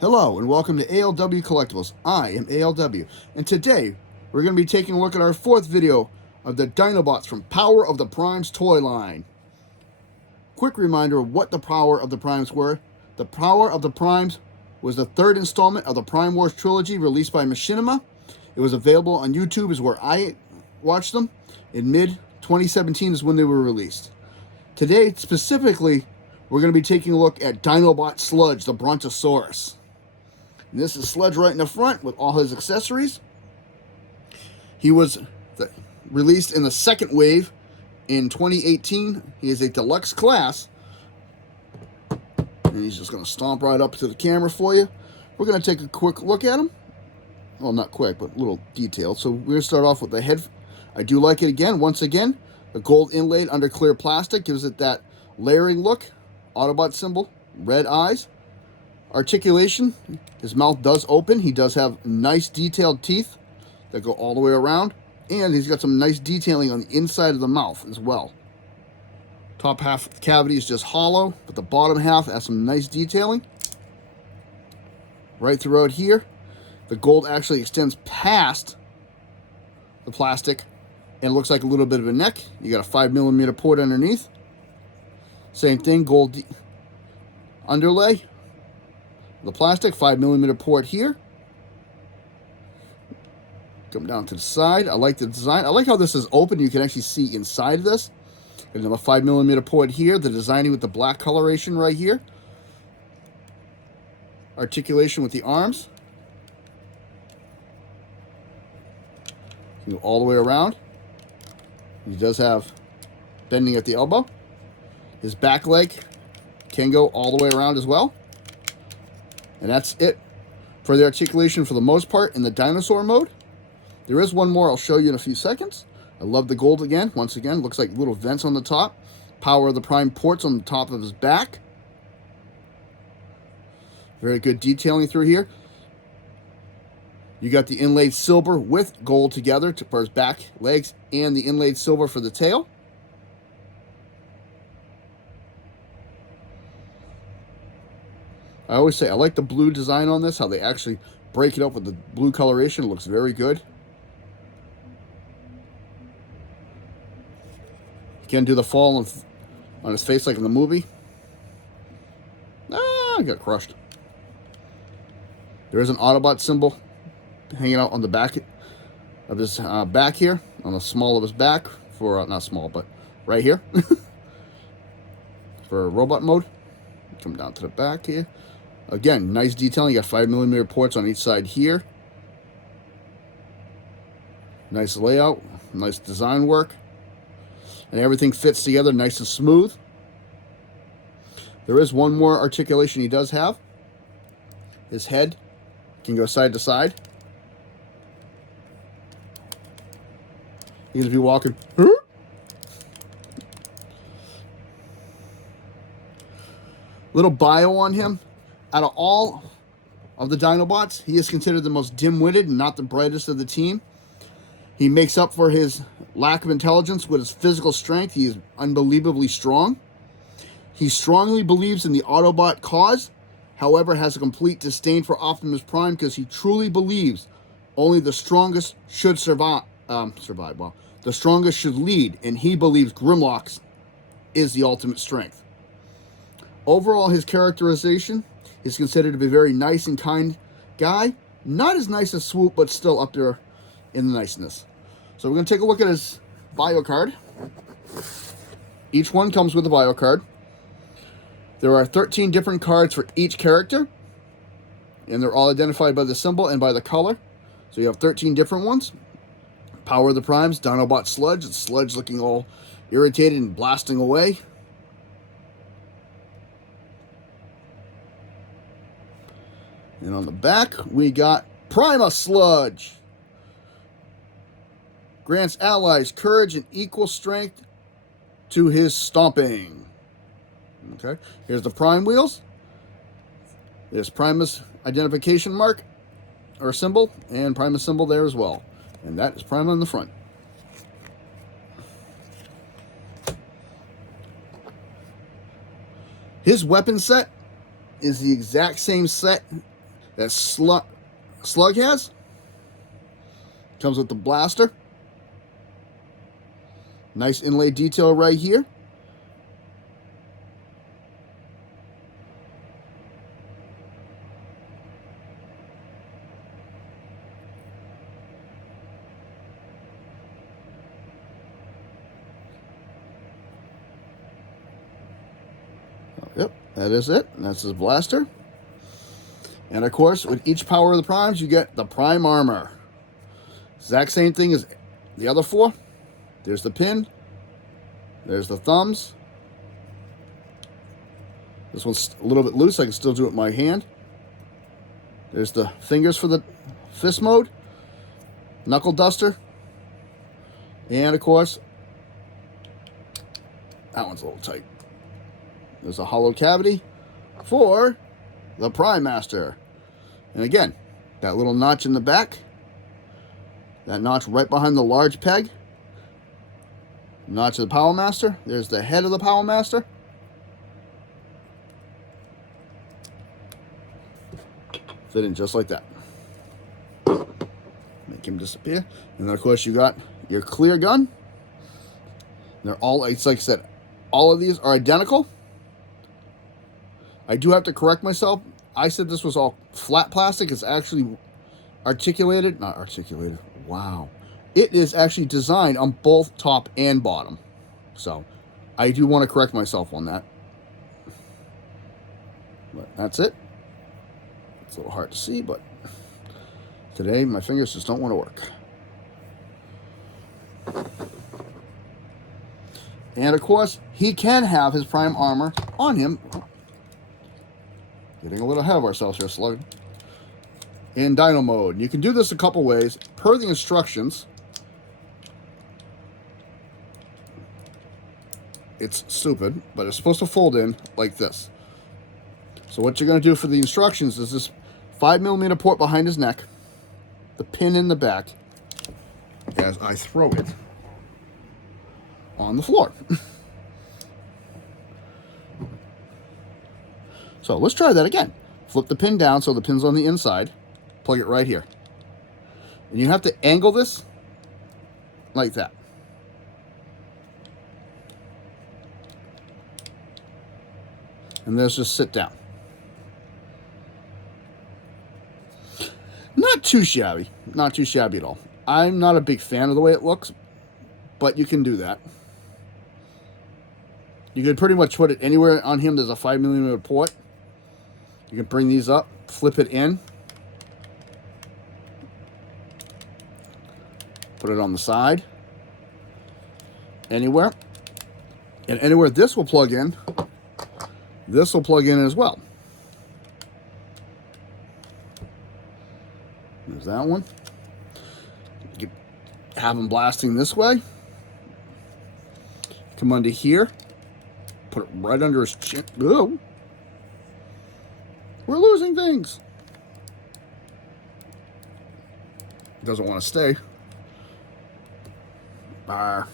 Hello and welcome to ALW Collectibles. I am ALW, and today we're going to be taking a look at our fourth video of the Dinobots from Power of the Primes toy line. Quick reminder of what the Power of the Primes were. The Power of the Primes was the third installment of the Prime Wars trilogy released by Machinima. It was available on YouTube, is where I watched them. In mid-2017 is when they were released. Today, specifically, we're going to be taking a look at Dinobot Sludge, the Brontosaurus. And this is Sludge right in the front with all his accessories. He was released in the second wave in 2018. He is a deluxe class. And he's just going to stomp right up to the camera for you. We're going to take a quick look at him. Well, not quick, but a little detailed. So we're going to start off with the head. I do like it again. Once again, the gold inlaid under clear plastic gives it that layering look. Autobot symbol, red eyes. Articulation, his mouth does open. He does have nice detailed teeth that go all the way around. And he's got some nice detailing on the inside of the mouth as well. Top half of the cavity is just hollow, but the bottom half has some nice detailing. Right throughout here, the gold actually extends past the plastic and looks like a little bit of a neck. You got a 5mm port underneath. Same thing, gold underlay. The plastic, 5mm port here. Come down to the side. I like the design. I like how this is open. You can actually see inside of this. Another 5mm port here. The designing with the black coloration right here. Articulation with the arms. Go all the way around. He does have bending at the elbow. His back leg can go all the way around as well. And that's it for the articulation for the most part in the dinosaur mode. There is one more I'll show you in a few seconds. I love the gold again. Once again, looks like little vents on the top. Power of the Prime ports on the top of his back. Very good detailing through here. You got the inlaid silver with gold together for his back legs and the inlaid silver for the tail. I always say I like the blue design on this, how they actually break it up with the blue coloration. It looks very good. You can't do the fall on his face like in the movie. I got crushed. There is an Autobot symbol hanging out on the back of his back here, on the small of his back, for, not small, but right here. For robot mode. Come down to the back here. Again, nice detailing. You got 5mm ports on each side here. Nice layout. Nice design work. And everything fits together nice and smooth. There is one more articulation he does have. His head can go side to side. He can be walking. Little bio on him. Out of all of the Dinobots, he is considered the most dim-witted and not the brightest of the team. He makes up for his lack of intelligence with his physical strength. He is unbelievably strong. He strongly believes in the Autobot cause, however, has a complete disdain for Optimus Prime because he truly believes only the strongest should survive. The strongest should lead, and he believes Grimlock's is the ultimate strength. Overall, his characterization is considered to be a very nice and kind guy. Not as nice as Swoop, but still up there in the niceness. So we're going to take a look at his bio card. Each one comes with a bio card. There are 13 different cards for each character. And they're all identified by the symbol and by the color. So you have 13 different ones. Power of the Primes, Dinobot Sludge. It's Sludge looking all irritated and blasting away. And on the back, we got Primes Sludge. Grants allies courage and equal strength to his stomping. Okay, here's the Prime wheels. There's Primus identification mark, or symbol, and Primus symbol there as well. And that is Prime on the front. His weapon set is the exact same set that Slug has. Comes with the blaster. Nice inlay detail right here. Yep, that is it. That's his blaster. And of course, with each power of the primes, you get the prime armor. Exact same thing as the other four. There's the pin. There's the thumbs. This one's a little bit loose. I can still do it with my hand. There's the fingers for the fist mode. Knuckle duster. And of course, that one's a little tight. There's a hollow cavity for the Prime Master. And again, that little notch in the back. That notch right behind the large peg. Notch of the Power Master. There's the head of the Power Master. Fit in just like that. Make him disappear. And then of course you got your clear gun. They're all, it's like I said, all of these are identical. I do have to correct myself. I said this was all flat plastic. It's actually articulated. Not articulated. Wow. It is actually designed on both top and bottom. So I do want to correct myself on that. But that's it. It's a little hard to see, but today my fingers just don't want to work. And of course, he can have his prime armor on him. Getting a little ahead of ourselves here, Slug. In Dino mode. You can do this a couple ways. Per the instructions, it's stupid, but it's supposed to fold in like this. So what you're going to do for the instructions is this 5mm port behind his neck, the pin in the back, as I throw it on the floor. So let's try that again. Flip the pin down so the pin's on the inside. Plug it right here. And you have to angle this like that. And let's just sit down. Not too shabby. Not too shabby at all. I'm not a big fan of the way it looks, but you can do that. You can pretty much put it anywhere on him. There's a 5mm port. You can bring these up, flip it in, put it on the side, anywhere. And anywhere this will plug in as well. There's that one. You can have them blasting this way. Come under here. Put it right under his chin. Ooh. We're losing things. Doesn't want to stay. And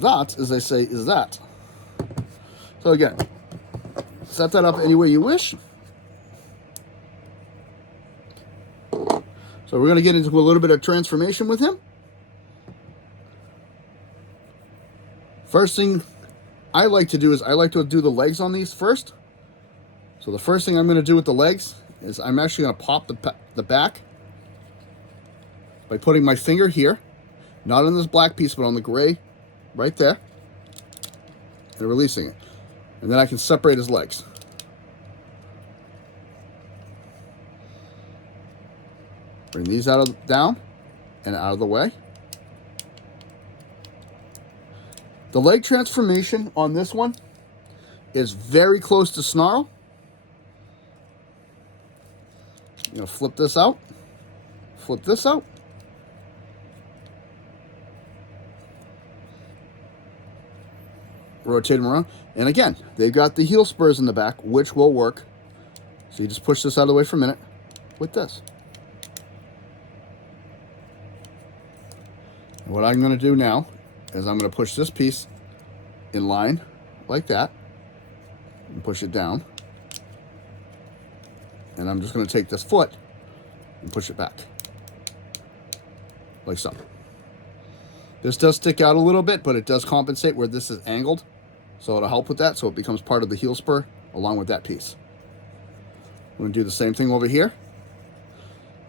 that, as they say, is that. So again, set that up any way you wish. So we're going to get into a little bit of transformation with him. First thing I like to do is I like to do the legs on these first. So the first thing I'm going to do with the legs is I'm actually going to pop the back by putting my finger here, not on this black piece, but on the gray right there, and releasing it. And then I can separate his legs. Bring these down and out of the way. The leg transformation on this one is very close to Snarl. I'm going to flip this out. Flip this out. Rotate them around. And again, they've got the heel spurs in the back, which will work. So you just push this out of the way for a minute with this. And what I'm going to do now is I'm going to push this piece in line like that. and push it down. And I'm just going to take this foot and push it back. Like so. This does stick out a little bit, but it does compensate where this is angled. So it'll help with that, so it becomes part of the heel spur along with that piece. We're going to do the same thing over here.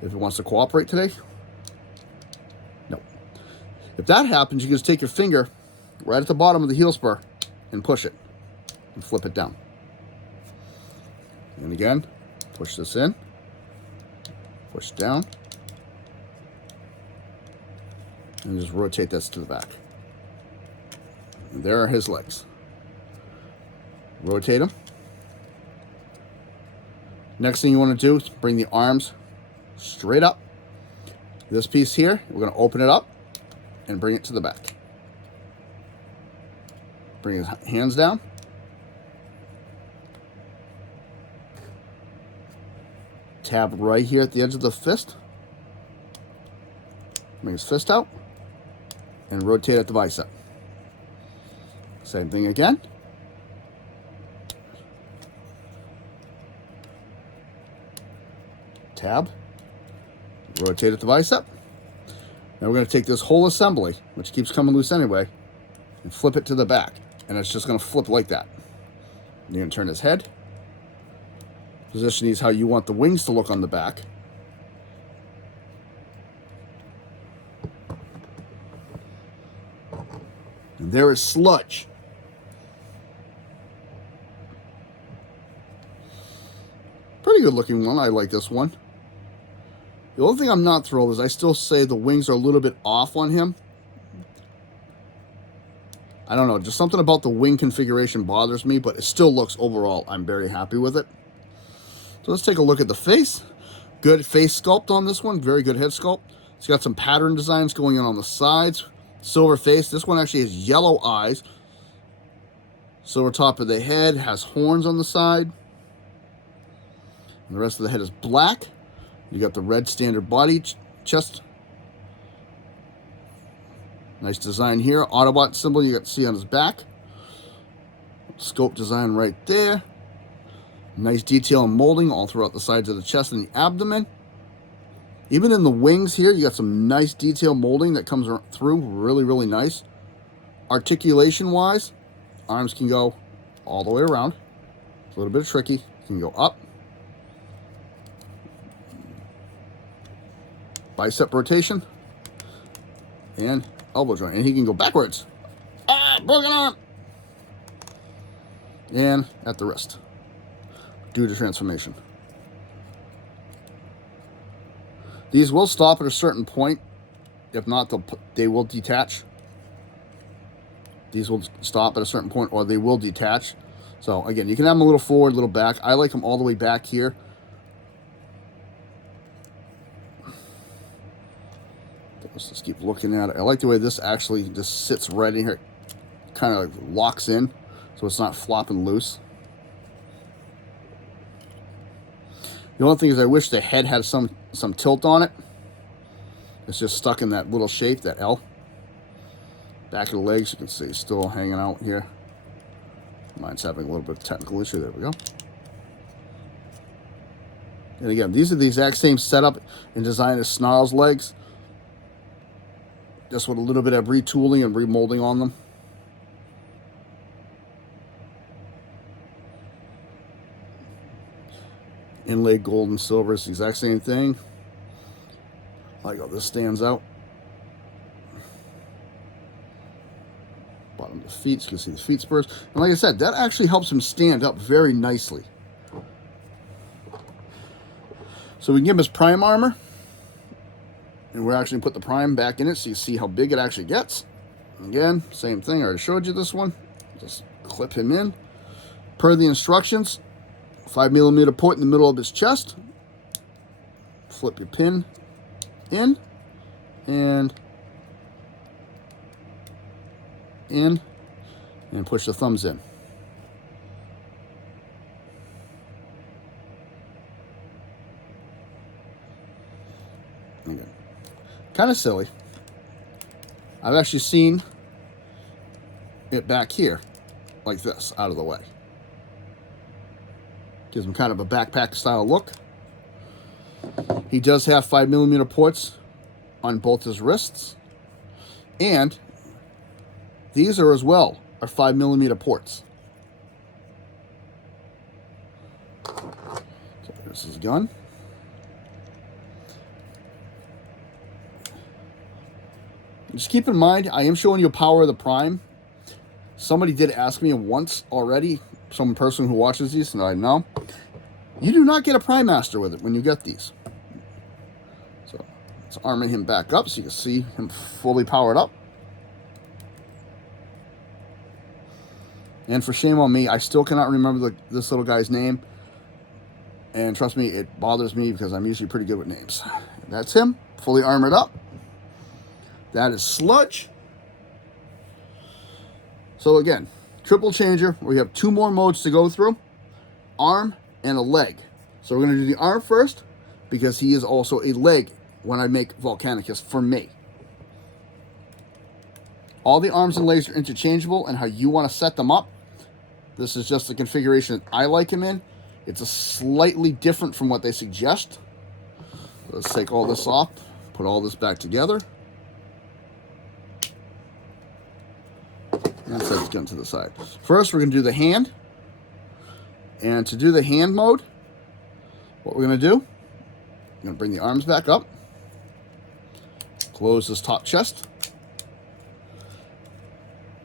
If it wants to cooperate today. No. If that happens, you can just take your finger right at the bottom of the heel spur and push it and flip it down. And again, push this in, push down, and just rotate this to the back. And there are his legs. Rotate them. Next thing you want to do is bring the arms straight up. This piece here, we're going to open it up and bring it to the back. Bring his hands down. Tab right here at the edge of the fist. Bring his fist out and rotate at the bicep. Same thing again. Tab, rotate at the bicep. Now we're going to take this whole assembly, which keeps coming loose anyway, and flip it to the back. And it's just going to flip like that. You're going to turn his head. Position these how you want the wings to look on the back. And there is Sludge. Pretty good looking one. I like this one. The only thing I'm not thrilled is I still say the wings are a little bit off on him. I don't know, just something about the wing configuration bothers me, but it still looks overall, I'm very happy with it. So let's take a look at the face. Good face sculpt on this one, very good head sculpt. It's got some pattern designs going on the sides. Silver face, this one actually has yellow eyes. Silver top of the head, has horns on the side. And the rest of the head is black. You got the red standard body, chest. Nice design here. Autobot symbol you got to see on his back. Scope design right there. Nice detail and molding all throughout the sides of the chest and the abdomen. Even in the wings here, you got some nice detail molding that comes through. Really, really nice. Articulation-wise, arms can go all the way around. It's a little bit tricky. You can go up. Bicep rotation. And elbow joint. And he can go backwards. Ah, broken arm. And at the wrist. Due to transformation. These will stop at a certain point. If not, they will detach. These will stop at a certain point or they will detach. So again, you can have them a little forward, a little back. I like them all the way back here. Let's just keep looking at it. I like the way this actually just sits right in here. Kind of like locks in. So it's not flopping loose. The only thing is I wish the head had some tilt on it. It's just stuck in that little shape, that L. Back of the legs, you can see, still hanging out here. Mine's having a little bit of technical issue. There we go. And again, these are the exact same setup and design as Snarl's legs. Just with a little bit of retooling and remolding on them. Inlaid gold and silver is the exact same thing. Like how this stands out. Bottom of the feet, so you can see the feet spurs. And like I said, that actually helps him stand up very nicely. So we can give him his prime armor. And we're actually put the prime back in it so you see how big it actually gets. Again, same thing. I already showed you this one. Just clip him in. Per the instructions, 5mm port in the middle of his chest. Flip your pin in. And push the thumbs in. Okay. Kind of silly. I've actually seen it back here, like this, out of the way. Gives him kind of a backpack style look. He does have 5mm ports on both his wrists. And these are as well are 5mm ports. So there's his gun. Just keep in mind, I am showing you power of the Prime. Somebody did ask me once already, some person who watches these, and I know, you do not get a Prime Master with it when you get these. So let's armor him back up so you can see him fully powered up. And for shame on me, I still cannot remember this little guy's name. And trust me, it bothers me because I'm usually pretty good with names. That's him, fully armored up. That is Sludge. So again, triple changer. We have 2 more modes to go through. Arm and a leg. So we're going to do the arm first because he is also a leg when I make Volcanicus for me. All the arms and legs are interchangeable, and how you want to set them up. This is just the configuration that I like him in. It's a slightly different from what they suggest. Let's take all this off, put all this back together. And set this gun to the side. First, we're going to do the hand. And to do the hand mode, what we're going to do, I'm going to bring the arms back up. Close this top chest.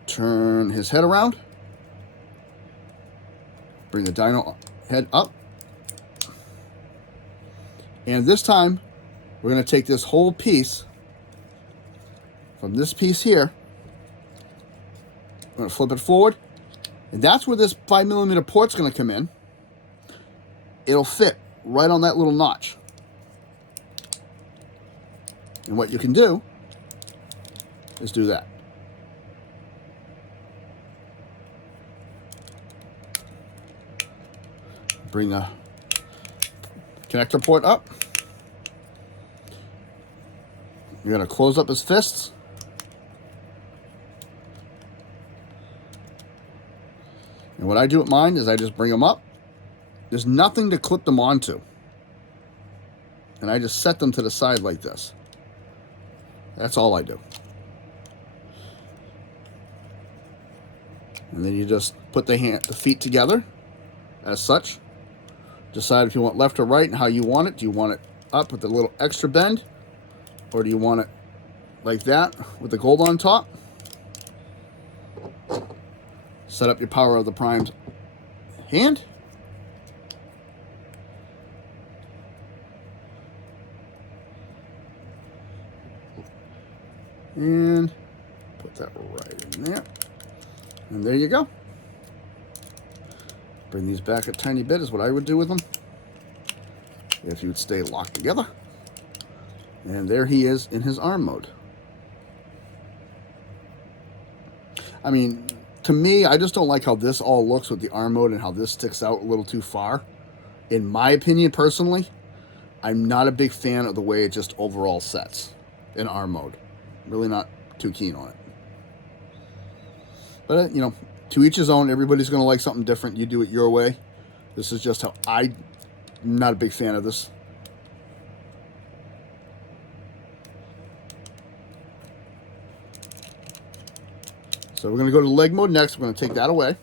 Turn his head around. Bring the dino head up. And this time, we're going to take this whole piece from this piece here. I'm going to flip it forward. And that's where this 5mm port's going to come in. It'll fit right on that little notch. And what you can do is do that. Bring the connector port up. You're going to close up his fists. And what I do with mine is I just bring them up. There's nothing to clip them onto. And I just set them to the side like this. That's all I do. And then you just put the feet together as such. Decide if you want left or right and how you want it. Do you want it up with a little extra bend? Or do you want it like that with the gold on top? Set up your power of the Prime's hand. And put that right in there. And there you go. Bring these back a tiny bit is what I would do with them. If you would stay locked together. And there he is in his arm mode. I mean, to me, I just don't like how this all looks with the arm mode and how this sticks out a little too far. In my opinion, personally, I'm not a big fan of the way it just overall sets in arm mode. Really not too keen on it. But, you know, to each his own. Everybody's going to like something different. You do it your way. This is just how I'm not a big fan of this. So we're going to go to leg mode next. We're going to take that away.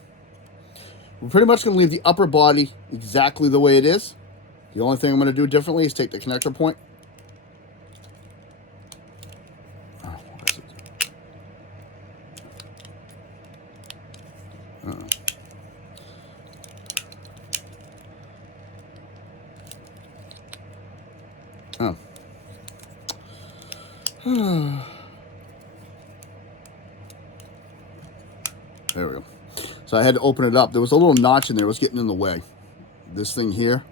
We're pretty much going to leave the upper body exactly the way it is. The only thing I'm going to do differently is take the connector point. There we go. So I had to open it up. There was a little notch in there. It was getting in the way. This thing here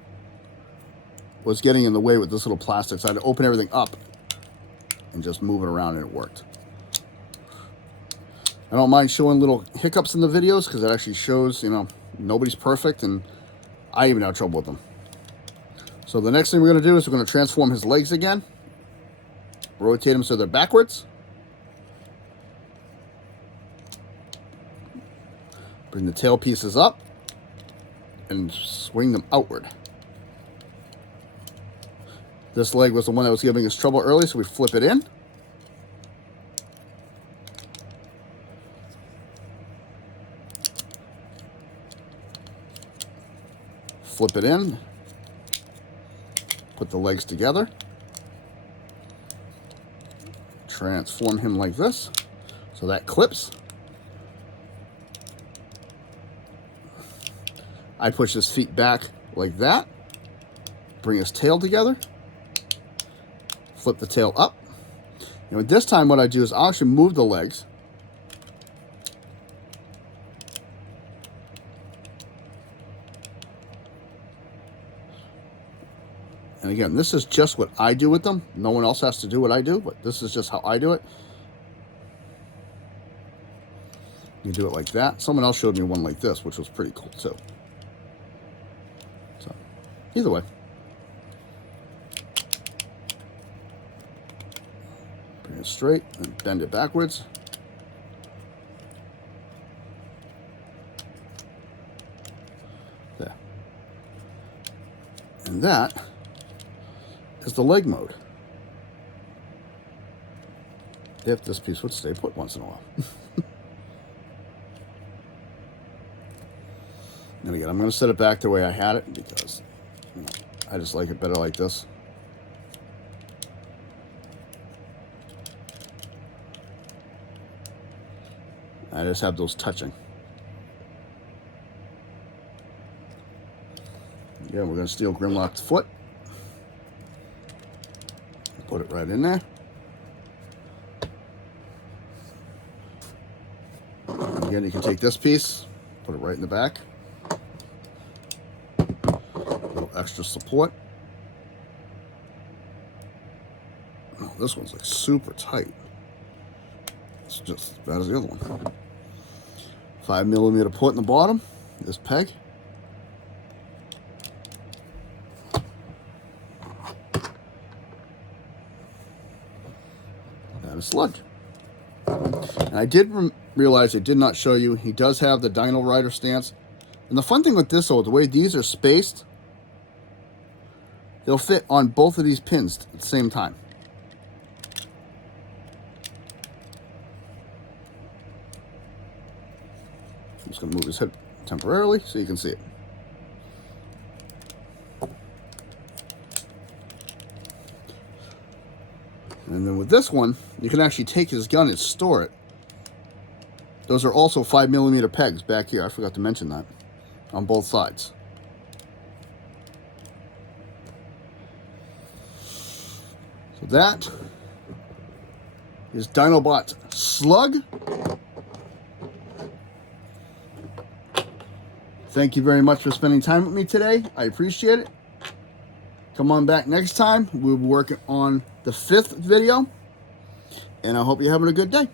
was getting in the way with this little plastic. So I had to open everything up and just move it around, and it worked. I don't mind showing little hiccups in the videos because it actually shows, you know, nobody's perfect, and I even have trouble with them. So the next thing we're going to do is we're going to transform his legs again. Rotate them so they're backwards. Bring the tail pieces up. and swing them outward. This leg was the one that was giving us trouble early, so we flip it in. Flip it in. Put the legs together. Transform him like this. So that clips. I push his feet back like that. Bring his tail together. Flip the tail up. And this time what I do is I'll actually move the legs. And again, this is just what I do with them. No one else has to do what I do, but this is just how I do it. You do it like that. Someone else showed me one like this, which was pretty cool too. So, either way. Bring it straight and bend it backwards. There. And that is the leg mode. If this piece would stay put once in a while. And again, I'm going to set it back the way I had it because I just like it better like this. I just have those touching. Yeah, we're going to steal Grimlock's foot. Put it right in there. And again, you can take this piece, put it right in the back. A little extra support. Oh, this one's like super tight. It's just as bad as the other one. 5mm put in the bottom, this peg. That is Sludge. And I did realize I did not show you, he does have the Dino Rider stance. And the fun thing with this, though, the way these are spaced, they'll fit on both of these pins at the same time. I'm just going to move his head temporarily so you can see it. And then with this one, you can actually take his gun and store it. Those are also 5mm pegs back here. I forgot to mention that. On both sides. So that is Dinobot Sludge. Thank you very much for spending time with me today. I appreciate it. Come on back next time. We'll be working on the 5th video. And I hope you're having a good day.